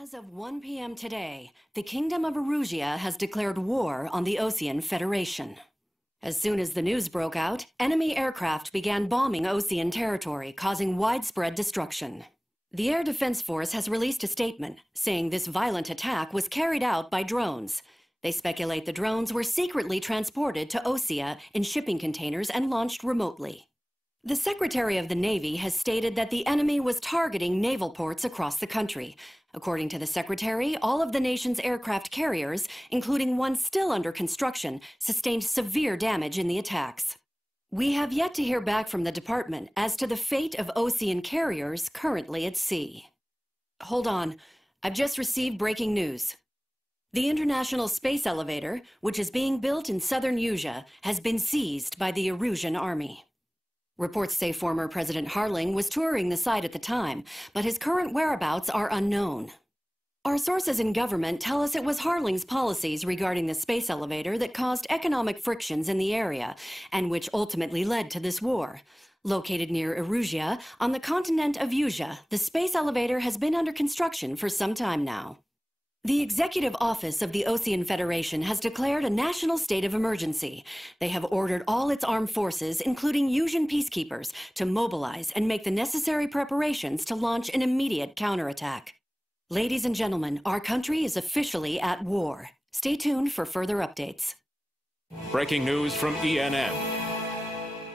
As of 1 p.m. today, the Kingdom of Erusia has declared war on the Osean Federation. As soon as the news broke out, enemy aircraft began bombing Osean territory, causing widespread destruction. The Air Defense Force has released a statement saying this violent attack was carried out by drones. They speculate the drones were secretly transported to Osea in shipping containers and launched remotely. The Secretary of the Navy has stated that the enemy was targeting naval ports across the country. According to the Secretary, all of the nation's aircraft carriers, including one still under construction, sustained severe damage in the attacks. We have yet to hear back from the department as to the fate of Osean carriers currently at sea. Hold on, I've just received breaking news. The International Space Elevator, which is being built in southern Usea, has been seized by the Erusian Army. Reports say former President Harling was touring the site at the time, but his current whereabouts are unknown. Our sources in government tell us it was Harling's policies regarding the space elevator that caused economic frictions in the area, and which ultimately led to this war. Located near Erusia, on the continent of Usea, the space elevator has been under construction for some time now. The Executive Office of the Osean Federation has declared a national state of emergency. They have ordered all its armed forces, including Usean peacekeepers, to mobilize and make the necessary preparations to launch an immediate counterattack. Ladies and gentlemen, our country is officially at war. Stay tuned for further updates. Breaking news from ENN.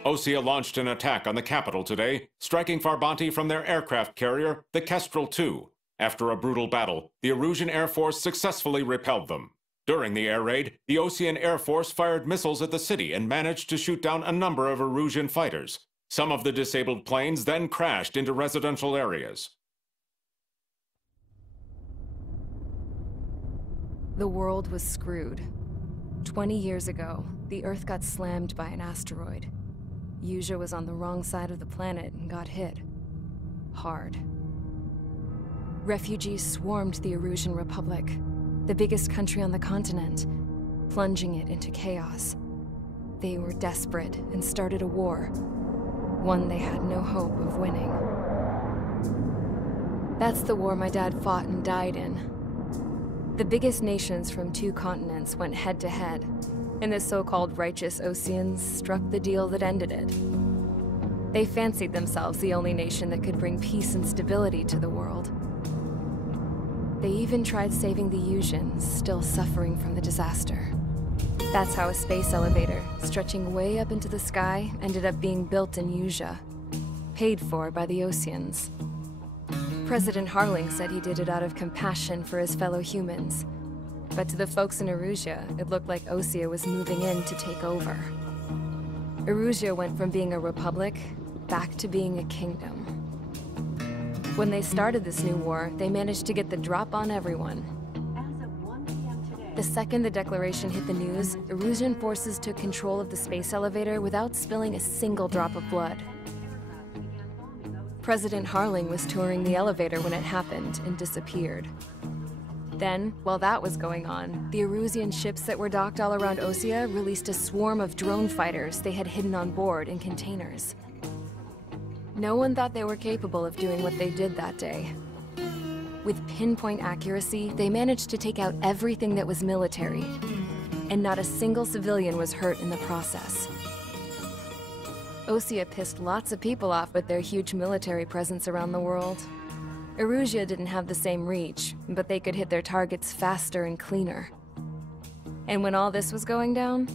Osea launched an attack on the capital today, striking Farbanti from their aircraft carrier, the Kestrel II. After a brutal battle, the Erusian Air Force successfully repelled them. During the air raid, the Osean Air Force fired missiles at the city and managed to shoot down a number of Erusian fighters. Some of the disabled planes then crashed into residential areas. The world was screwed. 20 years ago, the Earth got slammed by an asteroid. Usea was on the wrong side of the planet and got hit. Hard. Refugees swarmed the Erusian Republic, the biggest country on the continent, plunging it into chaos. They were desperate and started a war, one they had no hope of winning. That's the war my dad fought and died in. The biggest nations from 2 continents went head-to-head, and the so-called righteous Oseans struck the deal that ended it. They fancied themselves the only nation that could bring peace and stability to the world. They even tried saving the Useans, still suffering from the disaster. That's how a space elevator, stretching way up into the sky, ended up being built in Usea, paid for by the Oseans. President Harling said he did it out of compassion for his fellow humans. But to the folks in Erusia, it looked like Osea was moving in to take over. Erusia went from being a republic back to being a kingdom. When they started this new war, they managed to get the drop on everyone. As of 1 p.m. today, The second the declaration hit the news, Erusian forces took control of the space elevator without spilling a single drop of blood. President Harling was touring the elevator when it happened and disappeared. Then, while that was going on, the Erusian ships that were docked all around Osea released a swarm of drone fighters they had hidden on board in containers. No one thought they were capable of doing what they did that day. With pinpoint accuracy, they managed to take out everything that was military, and not a single civilian was hurt in the process. Osea pissed lots of people off with their huge military presence around the world. Erusia didn't have the same reach, but they could hit their targets faster and cleaner. And when all this was going down,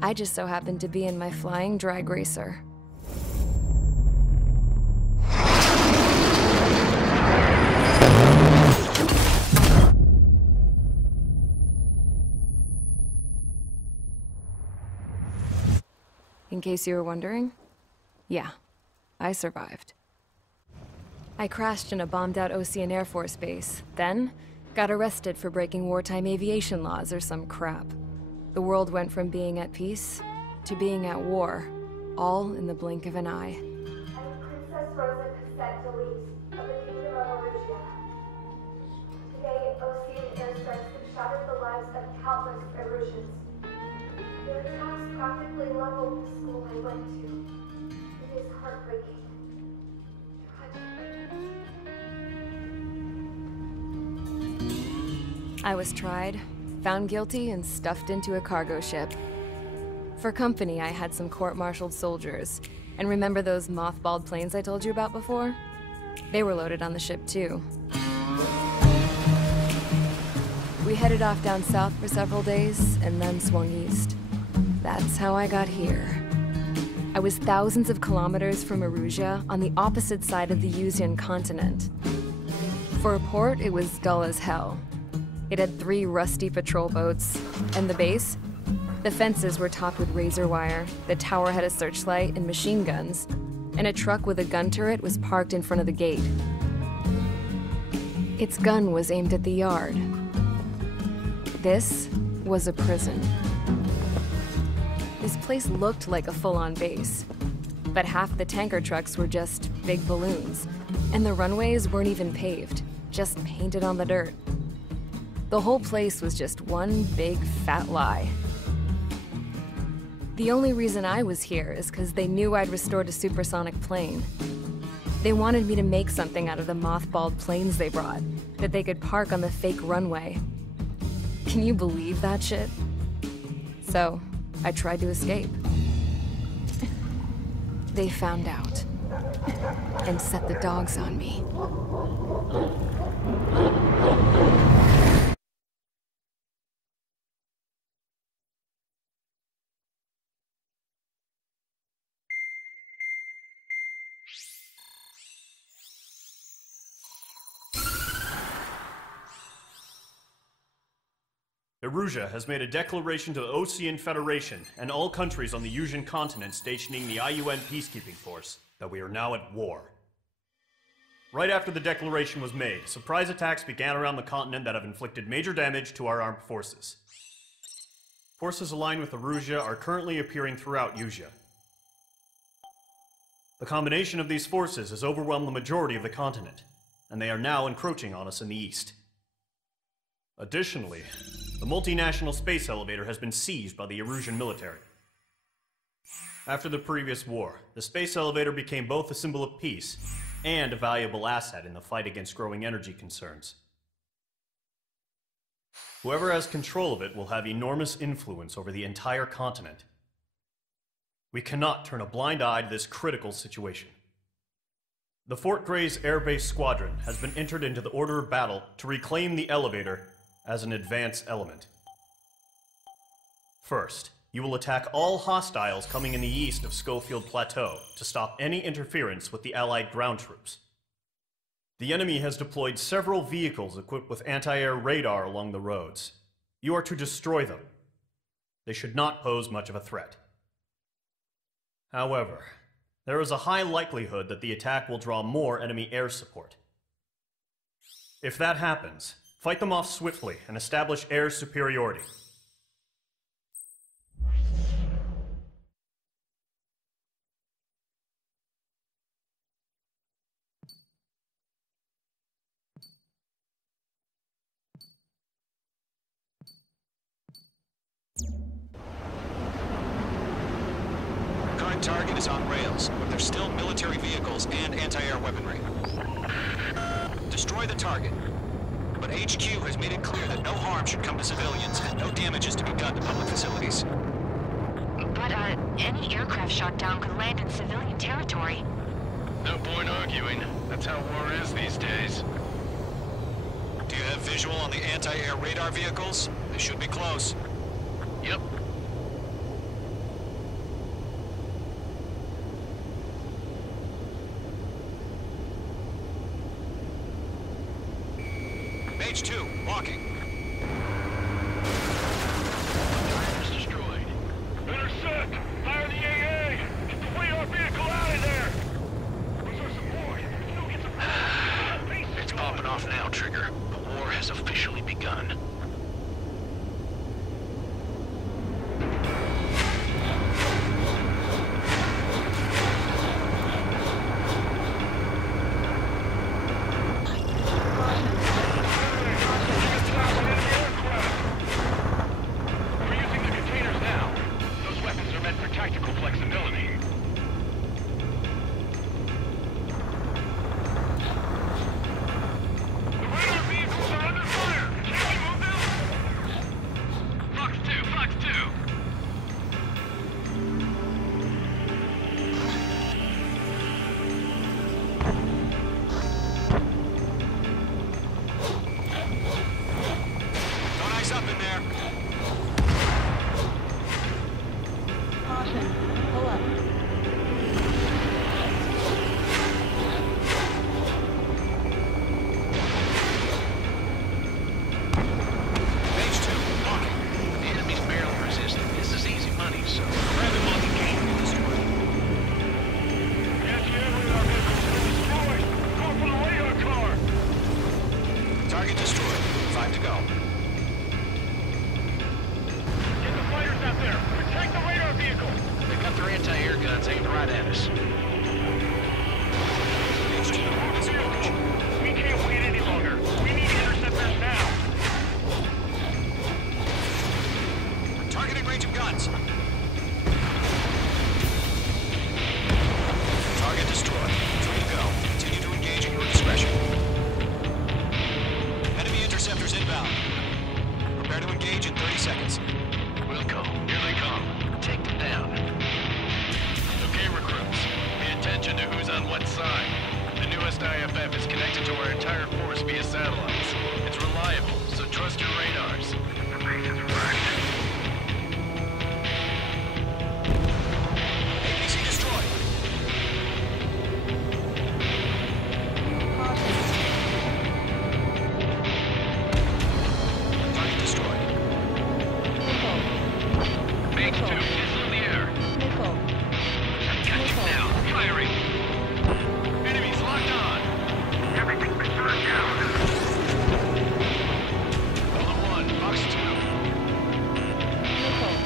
I just so happened to be in my flying drag racer. In case you were wondering, yeah, I survived. I crashed in a bombed-out Osean Air Force base, then got arrested for breaking wartime aviation laws or some crap. The world went from being at peace to being at war, all in the blink of an eye. I am Princess Rosa Cassette Delete of the Kingdom of Erusia. Today, Osean airstrikes have shattered the lives of countless Erusians. Their attacks practically leveled the school I went to. It is heartbreaking. Tragic. I was tried, found guilty, and stuffed into a cargo ship. For company, I had some court-martialed soldiers. And remember those mothballed planes I told you about before? They were loaded on the ship, too. We headed off down south for several days, and then swung east. That's how I got here. I was thousands of kilometers from Erusia, on the opposite side of the Usian continent. For a port, it was dull as hell. It had 3 rusty patrol boats, and the base? The fences were topped with razor wire, the tower had a searchlight and machine guns, and a truck with a gun turret was parked in front of the gate. Its gun was aimed at the yard. This was a prison. This place looked like a full-on base, but half the tanker trucks were just big balloons, and the runways weren't even paved, just painted on the dirt. The whole place was just one big fat lie. The only reason I was here is because they knew I'd restored a supersonic plane. They wanted me to make something out of the mothballed planes they brought, that they could park on the fake runway. Can you believe that shit? So, I tried to escape. They found out, and set the dogs on me. Erusia has made a declaration to the Ocean Federation and all countries on the Usian continent stationing the IUN peacekeeping force that we are now at war. Right after the declaration was made, surprise attacks began around the continent that have inflicted major damage to our armed forces. Forces aligned with Erusia are currently appearing throughout Usia. The combination of these forces has overwhelmed the majority of the continent, and they are now encroaching on us in the east. Additionally, the multinational space elevator has been seized by the Erusian military. After the previous war, the space elevator became both a symbol of peace and a valuable asset in the fight against growing energy concerns. Whoever has control of it will have enormous influence over the entire continent. We cannot turn a blind eye to this critical situation. The Fort Gray's Air Base Squadron has been entered into the order of battle to reclaim the elevator as an advance element. First, you will attack all hostiles coming in the east of Schofield Plateau to stop any interference with the Allied ground troops. The enemy has deployed several vehicles equipped with anti-air radar along the roads. You are to destroy them. They should not pose much of a threat. However, there is a high likelihood that the attack will draw more enemy air support. If that happens, fight them off swiftly and establish air superiority. Current target is on rails, but there's still military vehicles and anti-air weaponry. Destroy the target. But HQ has made it clear that no harm should come to civilians and no damage is to be done to public facilities. But, any aircraft shot down could land in civilian territory. No point arguing. That's how war is these days. Do you have visual on the anti-air radar vehicles? They should be close. Yep. Page 2, walking. Tire's destroyed. Intercept! Fire the AA! Get the radar vehicle out of there! Where's our support? Still get some... It's popping off now, Trigger. The war has officially begun. The radar vehicles are under fire! Can't we move them? Target destroyed. 5 to go. Get the fighters out there! Protect the radar vehicle! They've got their anti-air guns aimed right at us. We can't wait any longer. We need to intercept them now. Targeting range of guns. Target destroyed. 3 to go. Continue to engage at your discretion. Enemy interceptors inbound. Prepare to engage in 30 seconds. Wilco, here they come. Take them down. Okay, recruits. Pay attention to who's on what side. The newest IFF is connected to our entire force via satellites. It's reliable, so trust your radars. The base is wrecked. APC destroyed. Target destroyed. Base 2, missile in the air. Got you now. Firing. Enemies locked on! Everything's been turned down. Column 1, Box 2. Missile,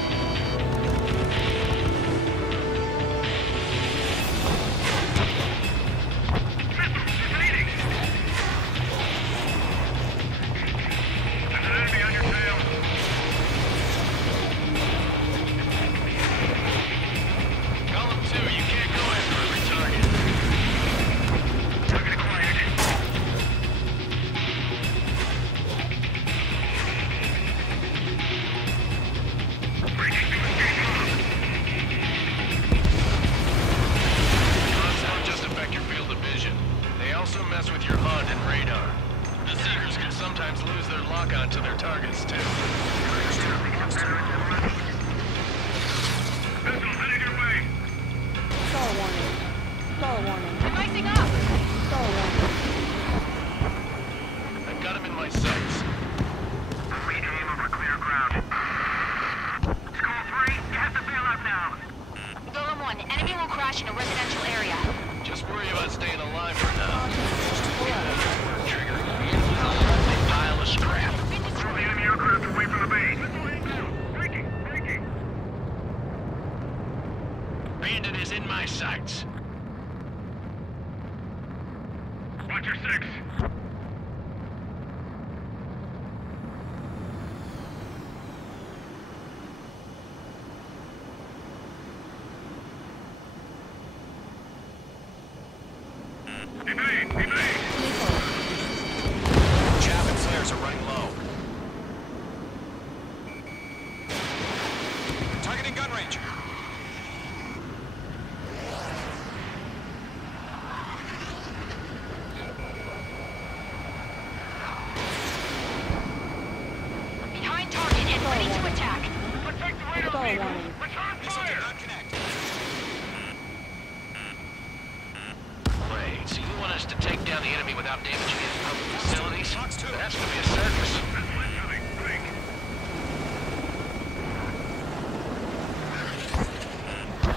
evading. There's an enemy on your tail. Column 2, you can't go after every target. Target acquired. Breaking through escape pod. Guns don't just affect your field of vision. They also mess with your HUD and radar. The Seekers can sometimes lose their lock-on to their targets, too. Missile headed your way. Rising up! I've got him in my sights. Reach aim over clear ground. Skull 3, you have to bail out now. Golem 1, enemy will crash in a residential area. Just worry about staying alive for now. Trigger. A pile of scrap. Throw the enemy aircraft away from the base. Breaking. Bandit is in my sights. Watch your 6. Evade! Chaff and flares are running low. Targeting gun range. Behind target and ready to attack. Protect the radar vehicle! Return Missile did fire! not connect. Wait, so you want us to take down the enemy without damaging his public facilities? Box 2. That's gonna be a circus. Missile incoming. Break.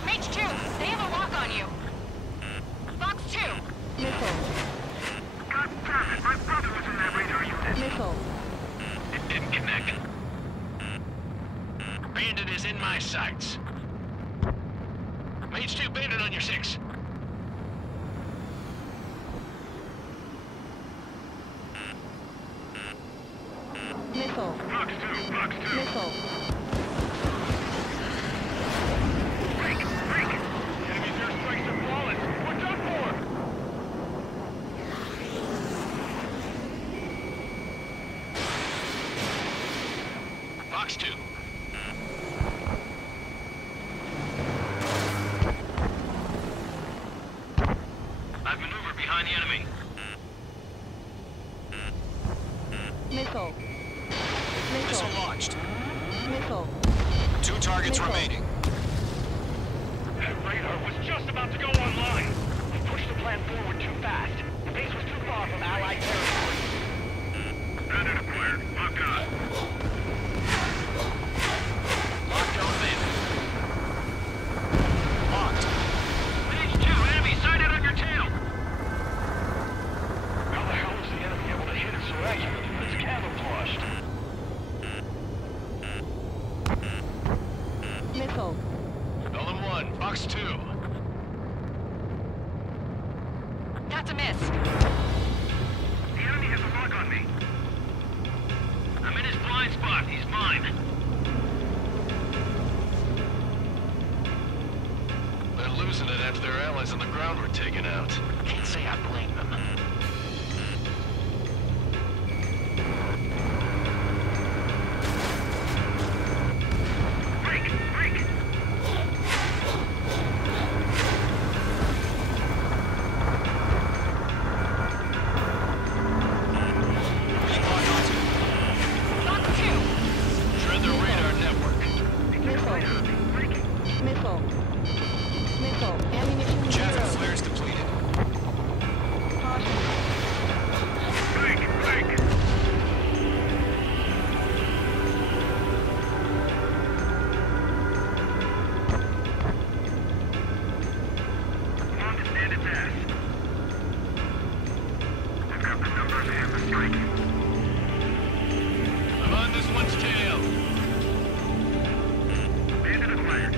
Mage 2, they have a lock on you. Box 2, God damn it! My brother was in that radar unit. It didn't connect. Bandit is in my sights. Mage 2, Bandit on your 6. Box 2. Break. Enemy's airstrikes are flawless. We're done for. Box 2. I've maneuvered behind the enemy. Missile launched. 2 targets remaining. That radar was just about to go online. We pushed the plan forward too fast. The base was too far from Allied territory. Bandit acquired. Lock on. Locked on Bandit. Locked. Mage 2, enemy sighted on your tail. How the hell was the enemy able to hit it so accurately? guys on the ground were taken out. Can't say I blame them. I'm on this one's tail. Bandit acquired.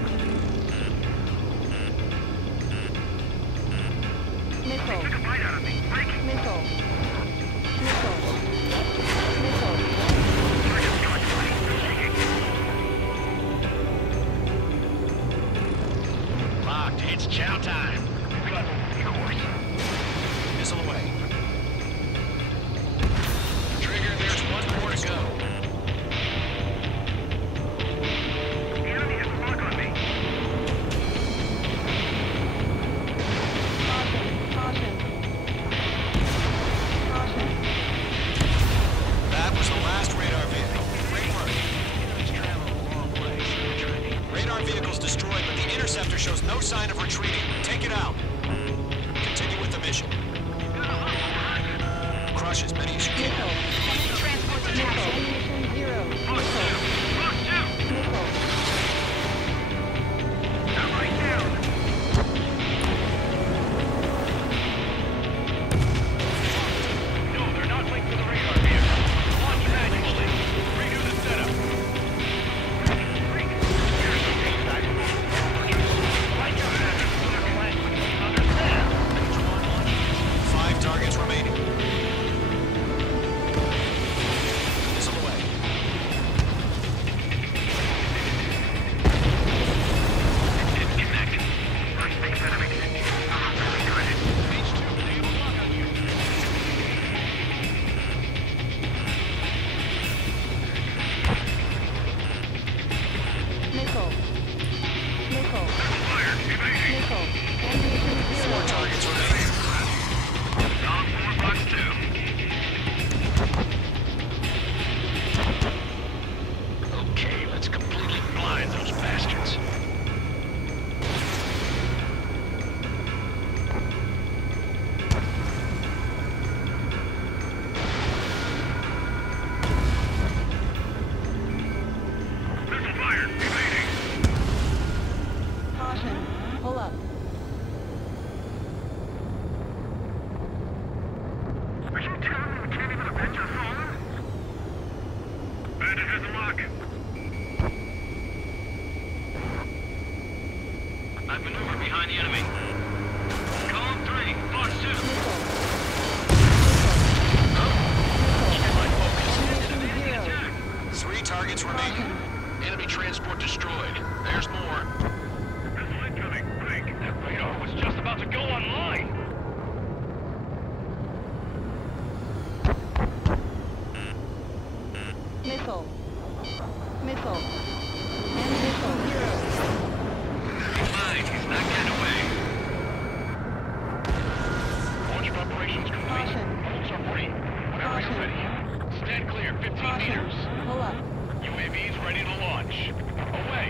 Missile. Took a bite out of me. Break. Missile. Missile. Missile. Target's got flight. Locked. It's chow time. Got the course. Missile away. Trigger, there's one more to go. The enemy has a lock on me. Caution. Caution. Caution. That was the last radar vehicle. Great work. He's traveling a long way, so retreating. Radar vehicle's destroyed, but the interceptor shows no sign of retreating. Take it out. Continue with the mission. Crush as many as you can. Missile. Transport to Missile. taxi. Ammunition 0. Missile. Missile. I'm right down. No, they're not linked to the radar vehicle. Launch manually. Redo the setup. Break. Here's the feedback. Like your hazard. Understand? 5 targets remaining. Missile away. Disconnect. First things enemy. Really good. H2, they have a lock on you. Missile. Missile. Fired. Evading. Missile. Ammunition 0. 4 targets remaining. Dog 4 box 2. Okay, let's completely blind those bastards. Missile fired. Evading. Caution. Pull up. Are you telling me we can't even avenge our home? Bandit has a lock. I've maneuvered behind the enemy. Column 3, Fox 2. Missile. Evading attack. 3 targets remaining. Enemy transport destroyed. There's more. Missile incoming. Break. That radar was just about to go online. Missile. Missile. Ammunition 0. He's mine. He's not getting away. Launch preparations complete. Caution. Bolts are free. Whenever you're ready. Stand clear. 15 Caution. meters. Pull up. UAVs ready to launch. Away.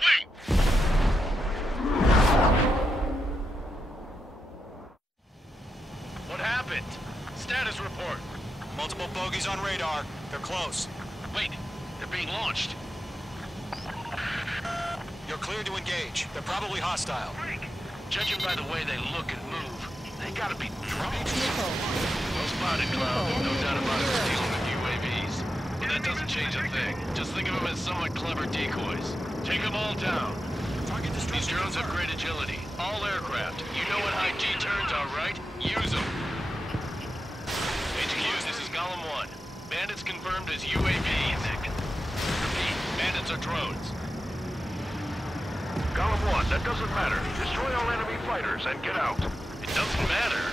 Wait! What happened? Status report. Multiple bogies on radar. They're close. Wait, they're being launched. You're cleared to engage. They're probably hostile. Judging by the way they look and move, they gotta be drones. Missile. Well spotted, Cloud. No doubt about it, dealing with UAVs. But that doesn't change a thing. Just think of them as somewhat clever decoys. Take them all down. Target These destruction drones have confirmed. great agility. All aircraft. You know what high G turns are, right? Use them. HQ, this is Column 1. Bandits confirmed as UAVs. Bandits or drones? Column 1, that doesn't matter. Destroy all enemy fighters and get out. It doesn't matter.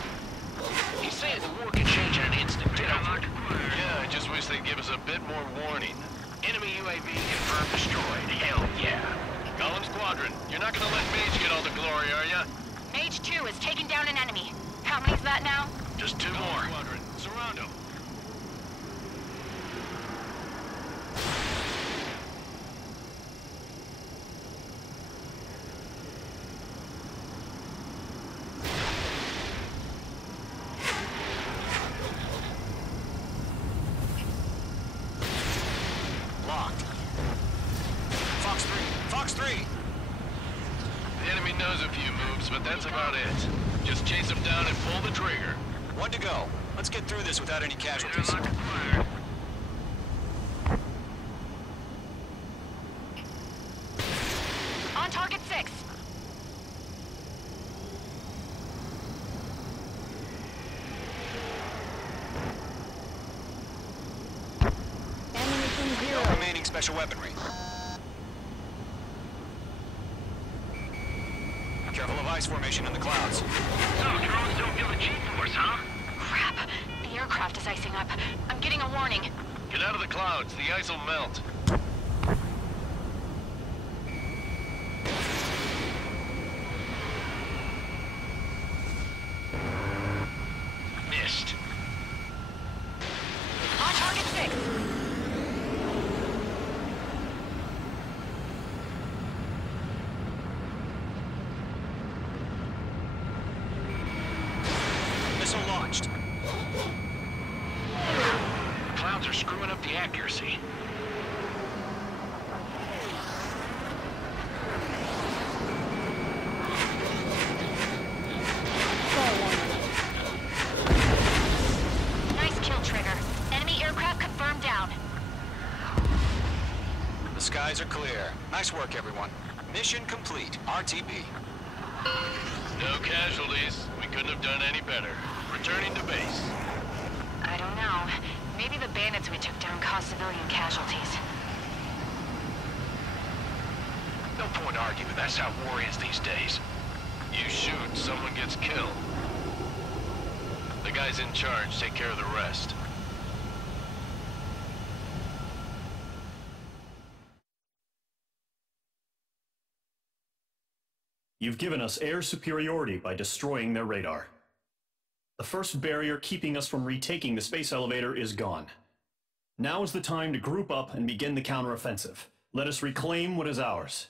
He's saying the war can change in an instant. Get over it. Yeah, I just wish they'd give us a bit more warning. Enemy UAV confirmed destroyed. Hell yeah. Column Squadron, you're not gonna let Mage get all the glory, are ya? Mage 2 has taken down an enemy. How many's that now? Just two more. Squadron, surround them. Locked. Fox 3. Fox 3! The enemy knows a few moves, but that's about it. Just chase them down and pull the trigger. One to go. Let's get through this without any casualties. On target 6. Ammunition No 0. remaining special weaponry. Careful of ice formation in the clouds. So, drones don't feel the G-force, huh? Crap. The aircraft is icing up. I'm getting a warning. Get out of the clouds, the ice will melt. Missed. On target 6. Missile launched. Clouds are screwing up the accuracy. Nice kill, Trigger. Enemy aircraft confirmed down. The skies are clear. Nice work, everyone. Mission complete. RTB. No casualties. We couldn't have done any better. Returning to base. I don't know. Maybe the bandits we took down caused civilian casualties. No point arguing. That's how war is these days. You shoot, someone gets killed. The guys in charge take care of the rest. You've given us air superiority by destroying their radar. The first barrier keeping us from retaking the space elevator is gone. Now is the time to group up and begin the counteroffensive. Let us reclaim what is ours.